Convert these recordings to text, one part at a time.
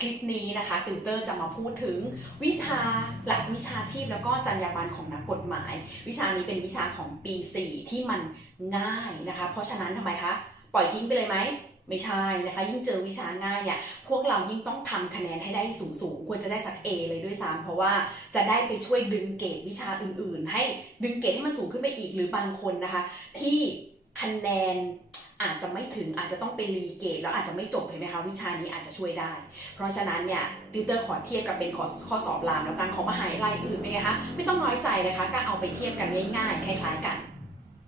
คลิปนี้นะคะติวเตอร์จะมาพูดถึงวิชาหลักวิชาชีพแล้วก็จรรยาบรรณของนักกฎหมาย วิชานี้เป็นวิชาของปี 4 ที่มันง่ายนะคะ เพราะฉะนั้นทำไมคะปล่อยทิ้งไปเลยไหมไม่ใช่นะคะ ยิ่งเจอวิชาง่ายเนี่ยพวกเรายิ่งต้องทำคะแนนให้ได้สูงสูงๆควรจะได้สัก A เลยด้วยซ้ำเพราะว่าจะได้ไปช่วยดึงเกรดวิชาอื่น ๆ ให้ดึงเกรดให้มันสูงขึ้นไปอีกหรือบางคนนะคะ ที่คะแนน อาจจะไม่ถึงอาจจะต้องไปรีเกรดแล้วอาจจะไม่จบเห็นไหมคะวิชานี้อาจจะช่วยได้ เพราะฉะนั้นเนี่ยติวเตอร์ขอเทียบกับเป็นข้อข้อสอบรามแล้วกันของมหาวิทยาลัยอื่นเป็นไงคะไม่ต้องน้อยใจเลยคะก็เอาไปเทียบกันง่ายๆคล้ายๆกัน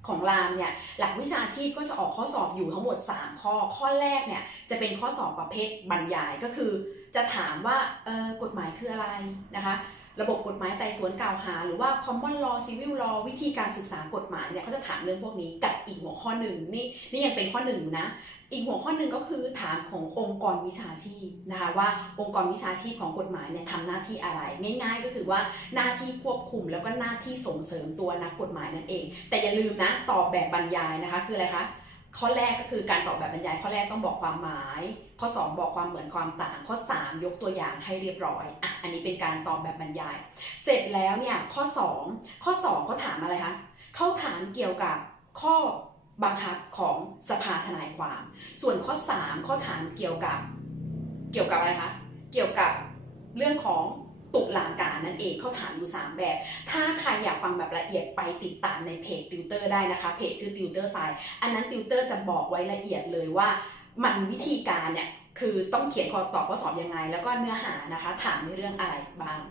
ของรามเนี่ยหลักวิชาชีพก็จะออกข้อสอบอยู่ทั้งหมด 3 ข้อ ข้อแรกเนี่ยจะเป็นข้อสอบประเภทบรรยายก็คือ จะถามว่าเออกฎหมายคืออะไรนะคะ ระบบกฎหมายไต่สวนกล่าวหา หรือว่า common law civil law วิธีการศึกษากฎหมายเนี่ยเขาจะถามเรื่องพวกนี้กับอีกหัวข้อหนึ่งนี่นี่ยังเป็นข้อหนึ่งอยู่นะ อีกหัวข้อหนึ่งก็คือถามขององค์กรวิชาชีพนะคะว่าองค์กรวิชาชีพของกฎหมายเนี่ยทำหน้าที่อะไร ง่าย ๆ ก็คือว่าหน้าที่ควบคุมแล้วก็หน้าที่ส่งเสริมตัวนักกฎหมายนั่นเอง แต่อย่าลืมนะตอบแบบบรรยายนะคะคืออะไรคะ ข้อแรกก็คือการตอบแบบบรรยายข้อแรกต้องบอกความหมาย ข้อ 2 บอกความเหมือนความต่าง ข้อ 3 ยกตัวอย่างให้เรียบร้อยอะอันนี้เป็นการตอบแบบบรรยาย เสร็จแล้วเนี่ยข้อ 2 ข้อ2เขาถามอะไรคะเขาถามเกี่ยวกับข้อบังคับของสภาทนายความ ส่วนข้อ 3 ข้อถามเกี่ยวกับ เกี่ยวกับอะไรคะเกี่ยวกับเรื่องของ ตุลาการนั่นเองเขาถามอยู่ 3 แบบ ถ้าใครอยากฟังแบบละเอียดไปติดตามในเพจติวเตอร์ได้นะคะ เพจชื่อติวเตอร์ไซอันนั้นติวเตอร์จะบอกไว้ละเอียดเลยว่า มันวิธีการเนี่ยคือต้องเขียนข้อตอบข้อสอบยังไง แล้วก็เนื้อหานะคะ ถามในเรื่องอะไรบ้าง